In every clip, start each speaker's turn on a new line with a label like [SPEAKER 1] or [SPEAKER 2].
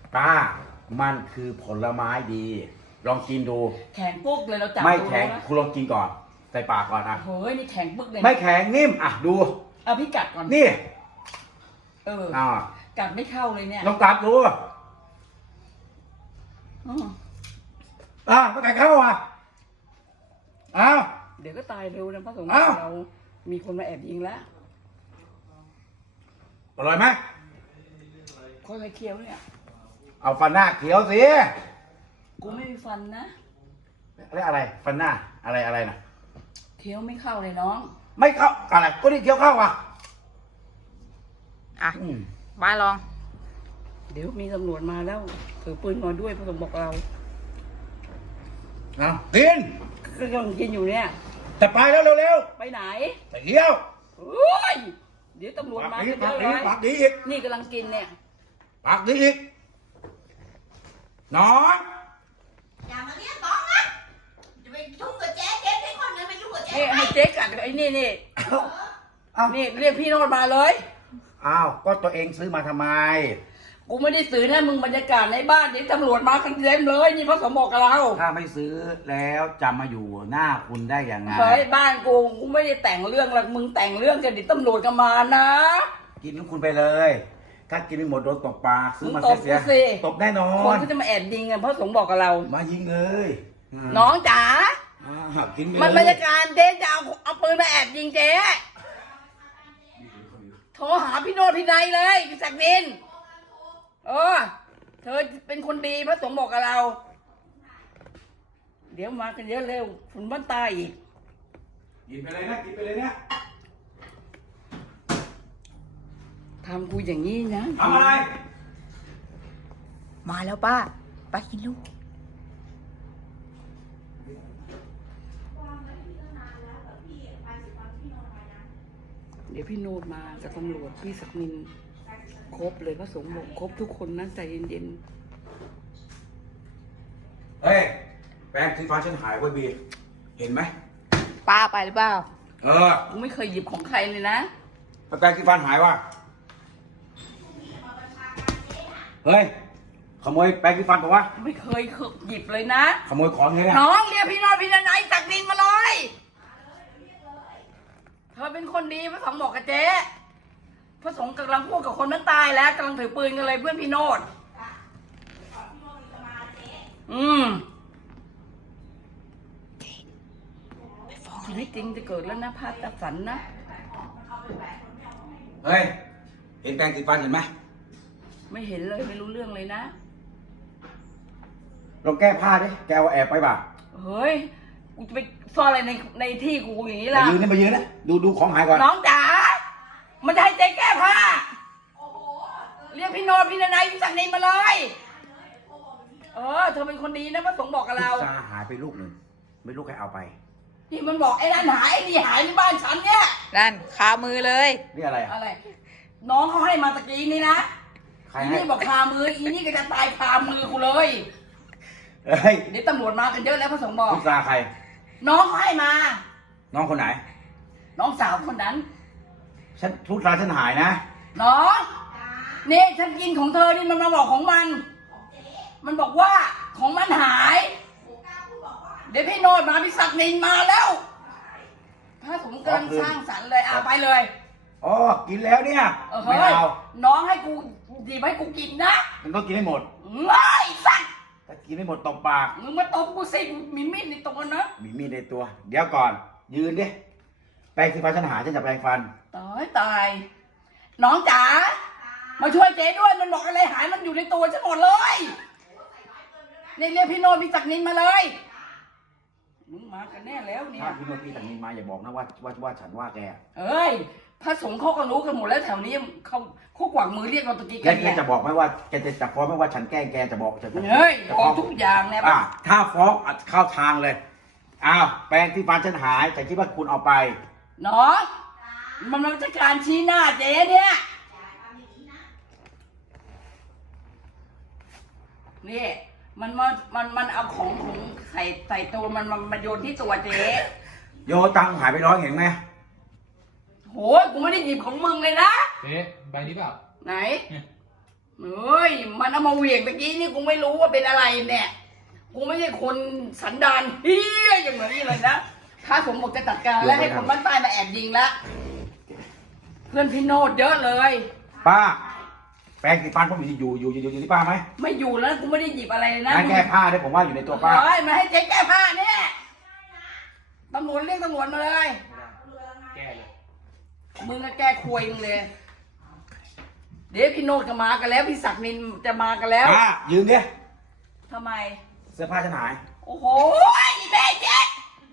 [SPEAKER 1] ป้ามันคือผลไม้ดี ลองกินดู
[SPEAKER 2] แข็งปุ๊กเลยเราจับ
[SPEAKER 1] ไม่แข็ง
[SPEAKER 2] ดูนะ
[SPEAKER 1] คุณลองกินก่อน ใส่ปากก่อนอ่ะ
[SPEAKER 2] เฮ้ยนี่แข็งปุ๊กเลย
[SPEAKER 1] ไม่แข็งนิ่มอ่ะดู
[SPEAKER 2] เอาพี่กัดก่อน
[SPEAKER 1] นี่
[SPEAKER 2] อ่ากัดไม่เข้าเลยเนี่ย
[SPEAKER 1] ลองกัดดู
[SPEAKER 2] อืม
[SPEAKER 1] ไม่แข็งเข้าอ่ะอ้าว
[SPEAKER 2] เดี๋ยวก็ตายเร็วนะพระสงฆ์
[SPEAKER 1] อ้าว
[SPEAKER 2] เรามีคนมาแอบยิงแล้ว
[SPEAKER 1] อร่อยไหม
[SPEAKER 2] ค่อยๆเคี้ยวเนี่ย
[SPEAKER 1] เอาฟันหน้าเขียวสิ
[SPEAKER 2] กูไม่มีฟันนะ
[SPEAKER 1] เรียกอะไรฟันหน้าอะไรนะ
[SPEAKER 2] เคี้ยวไม่เข้าเลยน้อง
[SPEAKER 1] ไม่เข้าอะไรก็นี่เขียวเข้าอ่ะ
[SPEAKER 3] อ่ะ
[SPEAKER 1] อืม
[SPEAKER 3] บ้าลอง
[SPEAKER 2] เดี๋ยวมีตำรวจมาแล้วถือปืนมาด้วยพระสงฆ์บอกเรา
[SPEAKER 1] เอากิน
[SPEAKER 2] ก็กำลังกินอยู่เนี่ย
[SPEAKER 1] แต่ไปแล้วเร็ว
[SPEAKER 2] ไปไหน
[SPEAKER 1] ๆแต่เที่ยว
[SPEAKER 2] โอ้ยเดี๋ยวตำรวจ
[SPEAKER 1] ปาก
[SPEAKER 2] มา
[SPEAKER 1] ดี
[SPEAKER 2] กันเย
[SPEAKER 1] ปาก
[SPEAKER 2] อะ
[SPEAKER 1] ดี
[SPEAKER 2] เลย
[SPEAKER 1] ปากดีอีก
[SPEAKER 2] นี่กำลังกินเนี่ย
[SPEAKER 1] ปากดีอีกน้อง
[SPEAKER 4] อย่ามาเรียกน้องนะจะไปยุ่งกับเจ๊เจ๊ใช้คนนั้นไปยุ่งกับเจ๊
[SPEAKER 2] นี่
[SPEAKER 4] ไหม
[SPEAKER 2] ให้เจ๊กัดไอ้นี่
[SPEAKER 1] เอา
[SPEAKER 2] นี่เรียกพี่โนดมาเลย
[SPEAKER 1] อ้าวก็ตัวเองซื้อมาทำไม
[SPEAKER 2] กูไม่ได้ซื้อนะมึงบรรยากาศในบ้านเดี๋ยวตำรวจมากันเต็มเลยนี่พระสงฆ์บอกกับเรา
[SPEAKER 1] ถ้าไม่ซื้อแล้วจะมาอยู่หน้าคุณได้ยังไง
[SPEAKER 2] เฮ้ยบ้านกูไม่ได้แต่งเรื่องหรอกมึงแต่งเรื่องกันเดี๋ยวตำรวจก็มานะ
[SPEAKER 1] กินของคุณไปเลย ถ้ากินไม่หมดโดนตบปากซื้อมา
[SPEAKER 2] มึงตบ
[SPEAKER 1] เสีย
[SPEAKER 2] กูสิ
[SPEAKER 1] ตบแน่นอ
[SPEAKER 2] คน
[SPEAKER 1] น
[SPEAKER 2] ก็จะมาแอบยิงกันพระสงฆ์บอกกับเรา
[SPEAKER 1] มายิงเลยา
[SPEAKER 2] น้องจ๋า
[SPEAKER 1] กินไป
[SPEAKER 2] มัน
[SPEAKER 1] เล
[SPEAKER 2] บร
[SPEAKER 1] ย
[SPEAKER 2] รยากาศเจ๊จะเอาปืนมาแอบยิงเจ๊โทรหาพี่โนดพี่นายเลยพี่ศักดินเธอเป็นคนดีพระสงฆ์บอกกับเรา เดี๋ยวมากันเยอะเร็วฝุ่นบ้านใต้อีก
[SPEAKER 1] กินไปเลยนะกินไปเลยนะ
[SPEAKER 2] ทำกูอย่างนี้นะ
[SPEAKER 1] ทำอะไร
[SPEAKER 3] มาแล้วป้าป้ากินลูก
[SPEAKER 2] เดี๋ยวพี่โนดมากับตำรวจพี่ศักดินครบเลยพระสงฆ์บอกครบทุกคนนะใจเย็น
[SPEAKER 1] เฮ้ยแปรงสีฟันฉันหายไว้บีเห็นไหม
[SPEAKER 3] ป้าไปหรือเปล่า
[SPEAKER 2] ๆกูไม่เคยหยิบของใครเลยนะ
[SPEAKER 1] แปรงสีฟันหายว่ะเฮ้ยขโมยแปรงสีฟันผมวะ
[SPEAKER 2] ไม่เคยหยิบเลยนะ
[SPEAKER 1] ขโมยของเลยนะ
[SPEAKER 2] น้องเรียกพี่โนดพี่นายศักดินมาเลยเธอเป็นคนดีพระสงฆ์บอกกับเจ๊พระสงฆ์กำลังพูดกับคนนั้นตายแล้วกำลังถือปืนกันเลยเพื่อนพี่โนดชีวิตจริงจะเกิดแล้วนะภาพตัดสันนะ
[SPEAKER 1] เฮ้ยเห็นแปรงสีฟันเห็นไหม
[SPEAKER 2] ไม่เห็นเลยไม่รู้เรื่องเลยนะ
[SPEAKER 1] ลองแก้ผ้าดิแกเอาแอบไปป่ะ
[SPEAKER 2] เฮ้ยกูจะไปซ่อนอะไรในที่กูอย่างนี้ล่ะ
[SPEAKER 1] มายืนนะดูของหายก่อน
[SPEAKER 2] น้องจ๋ามันจะให้เจ๊แก้ผ้าเรียกพี่โนดพี่นายพี่ศักดินมาเลยเธอเป็นคนดีนะพระสงฆ์บอกกับเรา
[SPEAKER 1] ซาหายไปลูกหนึ่งไม่รู้ใครเอาไป
[SPEAKER 2] นี่มันบอกไอ้นั่นหายไอ้นี่หายในบ้านฉันเนี่ย
[SPEAKER 3] นั่นคามือเลย
[SPEAKER 1] นี่อะไรอ่ะ
[SPEAKER 2] อะไร น้องเขาให้มาตะกี้นี่นะ
[SPEAKER 1] ใคร
[SPEAKER 2] อี
[SPEAKER 1] ให้
[SPEAKER 2] นี่บอกคามืออีนี่ก็จะตายคามือกูเลย
[SPEAKER 1] เฮ้ย
[SPEAKER 2] เดี๋ยวตำรวจมากันเยอะแล้วพระสงฆ์บอก
[SPEAKER 1] ลูกซาใคร
[SPEAKER 2] น้องเขาให้มา
[SPEAKER 1] น้องคนไหน
[SPEAKER 2] น้องสาวคนนั้น
[SPEAKER 1] ทุกซาฉันหายนะ
[SPEAKER 2] น้องนี่ฉันกินของเธอนี่มันมาบอกของมัน มันบอกว่าของมันหาย เดี๋ยวพี่โนดมาพี่ศักดินมาแล้วพระสงฆ์กำลังสร้างสรรค์เลยไปเลย
[SPEAKER 1] อ๋อ กินแล้วเนี่ย
[SPEAKER 2] เฮ้
[SPEAKER 1] ไม่
[SPEAKER 2] ย
[SPEAKER 1] เอา
[SPEAKER 2] น้องให้กูหยิบให้กูกินนะ
[SPEAKER 1] มันต้องกินให้หมด
[SPEAKER 2] ไอ้สัตว์
[SPEAKER 1] ถ้ากินไม่หมดตบปาก
[SPEAKER 2] มึงมาตบกูสิมีมีดในตัวนะ
[SPEAKER 1] มีมีดในตัว เดี๋ยวก่อน ยืนดิ แปรงสีฟันฉันหายฉันจะแปรงฟัน
[SPEAKER 2] ตาย น้องจ๋า มาช่วยเจ๊ด้วย มันบอกอะไรหาย มันอยู่ในตัวฉันหมดเลยเนี่ยเรียกพี่โนพี่ศักดินมาเลย มึงมากันแน่แล้วเนี่ย
[SPEAKER 1] ถ้าพี่โนพี่ตังนินมาอย่าบอกนะว่าฉันว่าแก
[SPEAKER 2] เอ้ย พระสงฆ์เขาก็รู้กันหมดแล้วแถวนี้เขากวักมือเรียกเราตะกี้
[SPEAKER 1] แก
[SPEAKER 2] กันเนี่ย
[SPEAKER 1] จะบอกไหมว่าแกจะฟ้องไหมว่าฉันแกล้งแกจะบอกจะ
[SPEAKER 2] เฮ้ย
[SPEAKER 1] จะ
[SPEAKER 2] บอกทุกอย่างเนี่ย
[SPEAKER 1] ถ้าฟ้องเข้าทางเลย อ้าว แปรงที่ฟันฉันหายแต่คิดว่าคุณเอาไป
[SPEAKER 2] น้องมันมาจัดการชี้หน้าเจ๊เนี่ยนี่มันเอาของใส่ตัวมันมาโยนที่ตัวเจ๊
[SPEAKER 1] โยตังค์หายไป100เห็นไหม
[SPEAKER 2] โหกูไม่ได้หยิบของมึงเลยนะ
[SPEAKER 5] เจ๊ใบนี้เปล่า
[SPEAKER 2] ไหน
[SPEAKER 5] เนี่ย
[SPEAKER 2] เฮ้ยมันเอามาเหวี่ยงตะกี้นี่กูไม่รู้ว่าเป็นอะไรเนี่ยกูไม่ใช่คนสันดานเฮี้ยอย่างนี้เลยนะถ้าผมบอกจะจัดการและให้คนบ้านใต้มาแอบยิงละเพื่อนพี่โนดเยอะเลย
[SPEAKER 1] ป้า แปรงสีฟันผมอยู่ที่ป้าไหม
[SPEAKER 2] ไม่อยู่แล้วกูไม่ได้หยิบอะไรเลยนะ
[SPEAKER 1] งั้นแก้ผ้าได้ผมว่าอยู่ในตัวป้า
[SPEAKER 2] เฮ้ยมาให้เจ๊แก้ผ้าเนี่ยตำรวจเรียกตำรวจมาเลย
[SPEAKER 1] แก้เลย
[SPEAKER 2] มึงก็แก้ควยมึงเลย เดี๋ยวพี่โนดจะมากันแล้วพี่ศักดิ์นินจะมากันแล้ว
[SPEAKER 1] ป้ายืนดิ
[SPEAKER 2] ทำไม
[SPEAKER 1] เสื้อผ้าฉันหาย
[SPEAKER 2] โอ้โหแม่เจ๊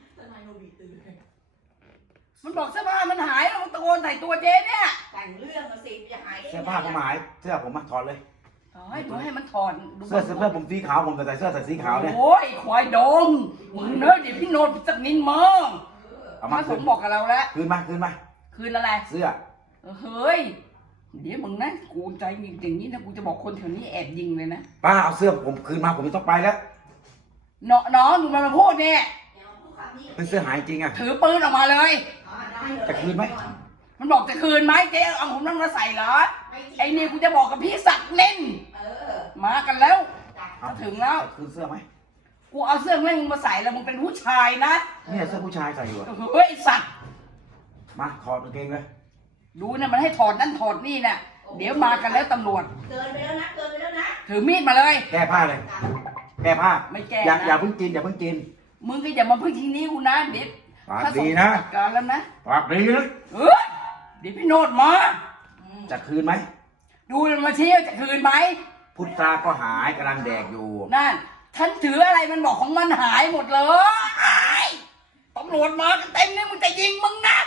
[SPEAKER 2] มันบอกเสื้อผ้ามันหายแล้วมันตะโกนใส่ตัวเจ๊เนี่ย
[SPEAKER 4] แต่งเรื่องมาสิจะหายได้
[SPEAKER 1] เสื้อผ้าผมหาย เสื้อผมมาถอดเลย
[SPEAKER 2] เฮ้ยมึงให้มันถอดดู
[SPEAKER 1] เสื้อผมสีขาวผมใส่เสื้อใส่สีขาวเนี่ย
[SPEAKER 2] โอ้ยควายดงมึงเนอะเดี๋ยวพี่โนดสักนินมอง
[SPEAKER 1] เอา
[SPEAKER 2] พ
[SPEAKER 1] มา
[SPEAKER 2] ระส
[SPEAKER 1] คื
[SPEAKER 2] ง
[SPEAKER 1] น
[SPEAKER 2] ฆ์บอกกับเราแล้ว
[SPEAKER 1] คืนมา
[SPEAKER 2] คืนอะไร
[SPEAKER 1] เสื้อ
[SPEAKER 2] เฮ้ยเดี๋ยวมึงนะกูใจมีอย่างนี้นะกูจะบอกคนแถวนี้แอบยิงเลยนะ
[SPEAKER 1] ป้าเอาเสื้อผมคืนมาผมไม่ต้องไปแล้ว
[SPEAKER 2] น้องดูมันมาพูดเนี่ย
[SPEAKER 1] เป็นเสื้อหายจริงอะ
[SPEAKER 2] ถือปืนออกมาเลย
[SPEAKER 1] จะคืนไหม
[SPEAKER 2] มันบอกจะคืนไหมเจ๊เอาผมนั่นมาใส่เหรอไอ้นี่กูจะบอกกับพี่ศักดิ์นินมากันแล้วจะถึงแล้ว
[SPEAKER 1] จะคืนเสื้อไหม
[SPEAKER 2] กูเอาเสื้อแม่งมาใส่แล้วมึงเป็นผู้ชายนะ
[SPEAKER 1] เนี่ยเสื้อผู้ชายใส่อยู่อะ
[SPEAKER 2] เฮ้ยไอ้สัตว์
[SPEAKER 1] มาถอดกางเกงเลย
[SPEAKER 2] ดูนะมันให้ถอดนั่นถอดนี่นะเดี๋ยวมากันแล้วตำรวจ
[SPEAKER 4] เกินไปแล้วนะเกินไปแล้วนะ
[SPEAKER 2] ถือมีดมาเลย
[SPEAKER 1] แก้ผ้าเลย แก้ผ้า
[SPEAKER 2] ไม่แก้
[SPEAKER 1] อย่า
[SPEAKER 2] นะ
[SPEAKER 1] อย่าเพิ่งกินอย่าเพิ่งกิน
[SPEAKER 2] มึงก็อย่ามาพึ่งทีนี้กูนะเดี๋ยว
[SPEAKER 1] ปาก
[SPEAKER 2] ถ้าส่
[SPEAKER 1] ดี
[SPEAKER 2] ง
[SPEAKER 1] นะ
[SPEAKER 2] จัดการแล้วนะ
[SPEAKER 1] ปากดีนะ
[SPEAKER 2] เฮ้ยเดี๋ยวพี่โนดมา
[SPEAKER 1] จะคืนไหม
[SPEAKER 2] ดูมันมาเที่ยวจะคืนไหม
[SPEAKER 1] พุทราก็หายกำลังแดกอยู่
[SPEAKER 2] นั่นฉันถืออะไรมันบอกของมันหายหมดเลยตำรวจมากันเต็มเลยมึงจะยิงมึงนะ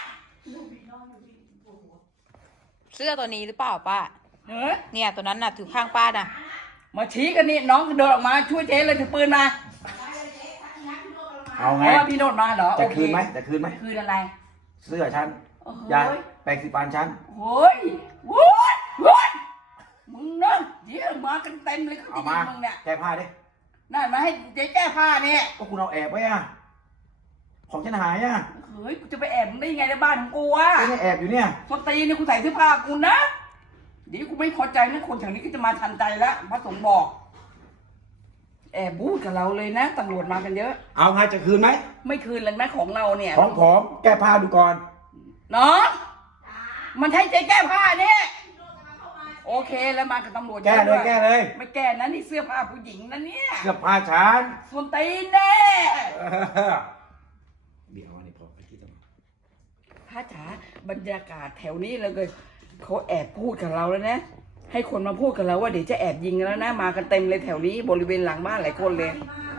[SPEAKER 3] เสื้อตัวนี้หรือเปล่าป้า
[SPEAKER 2] เฮ้ย
[SPEAKER 3] เนี่ยตัวนั้นน่ะถือข้างป้าน่ะ
[SPEAKER 2] มาชี้กันนี่น้องเดินออกมาช่วยเจ๊เลยถือปืนมา
[SPEAKER 1] เอา
[SPEAKER 2] เพ
[SPEAKER 1] ไง
[SPEAKER 2] ราะว่าพี่โนดมาเหรอ
[SPEAKER 1] จะ
[SPEAKER 2] โอเค
[SPEAKER 1] คืนไหมจะคืนไหม
[SPEAKER 2] คืนอะไร
[SPEAKER 1] เสื้อฉัน
[SPEAKER 2] โอ้โห
[SPEAKER 1] ยาแปรงสีฟันฉัน
[SPEAKER 2] โอ้ยโว้ยโว้ยมึงนะเดี๋ยวมากันเต็มเลยเขา
[SPEAKER 1] เอา
[SPEAKER 2] จะ
[SPEAKER 1] มา
[SPEAKER 2] ยิงมึงเนี่ย
[SPEAKER 1] แก้ผ้าดิ
[SPEAKER 2] นั่นมาให้เจ๊แก้ผ้าเนี่ย
[SPEAKER 1] ก็คุณเอาแอบไว้อะของฉันหายอะ
[SPEAKER 2] เฮ้ยกูจะไปแอบมึงได้ยังไงในบ้านของกูวะ
[SPEAKER 1] ก็เนี่ยแอบอยู่เนี่ย
[SPEAKER 2] สตรีเนี่ยกูใส่เสื้อผ้ากูนะเดี๋ยวกูไม่พอใจนะคนแถวนี้ก็จะมาทันใจแล้วพระสงฆ์บอก แอบบูดกับเราเลยนะตำรวจมากันเยอะ
[SPEAKER 1] เอาไงจะคืนไหม
[SPEAKER 2] ไม่คืนเลยแม่ของเราเนี่ย
[SPEAKER 1] ของผมแก้ผ้าดูก่อน
[SPEAKER 2] น้องมันใช่เจ๊แก้ผ้าเนี่ยโอเคแล้วมากับตำรวจ
[SPEAKER 1] แก้เลย
[SPEAKER 2] อะ
[SPEAKER 1] แก้เลย
[SPEAKER 2] ไม่แก้นะนี่เสื้อผ้าผู้หญิงนะเนี่ย
[SPEAKER 1] เสื้อผ้าฉัน
[SPEAKER 2] ส้นตีนแน่
[SPEAKER 1] เดี๋ยวอันนี้พอไปที่ตำรวจ
[SPEAKER 2] พระจ๋าบรรยากาศแถวนี้เลยเขาแอบพูดกับเราแล้วนะ ให้คนมาพูดกับเราว่าเดี๋ยวจะแอบยิงกันแล้วนะมากันเต็มเลยแถวนี้บริเวณหลังบ้านหลายคนเลย
[SPEAKER 4] มา